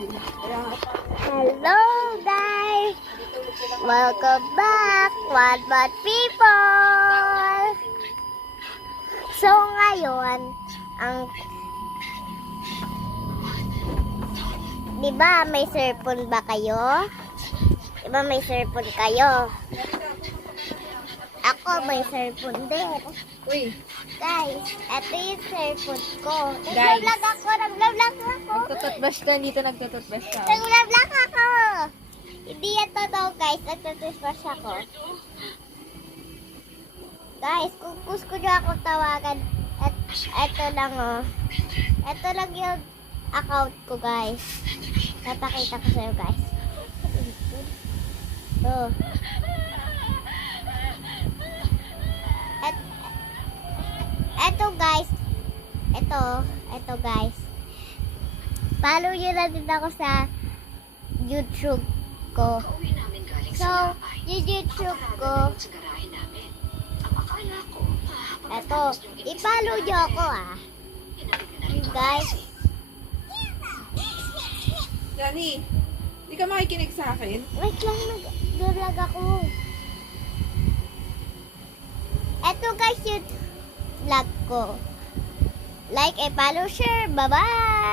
Hello guys! Welcome back, One Bad People! So ngayon, di ba may cellphone ba kayo? Di ba may cellphone kayo? Ako may cellphone din. Uy, Guys, eto yung cellphone ko. Guys. Nag-vlog ako, nag-vlog ako. nagtututbrush ka, dito nagtututbrush ka. Nag-vlog ako. Hindi yan totoo guys, nag-toothbrush ako. Guys, kung gusto nyo ako tawagan, eto lang oh. Eto lang yung account ko guys. Napakita ko sa'yo guys. Oh. Eto guys. Eto guys. Follow nyo na din ako sa YouTube ko. So, yung YouTube ko, eto, i-follow nyo ako ah. You guys. Dani, di ka makikinig sa akin? Wait lang, nag-vlog ako. Eto guys yung vlog ko. Like, follow, share. Bye-bye!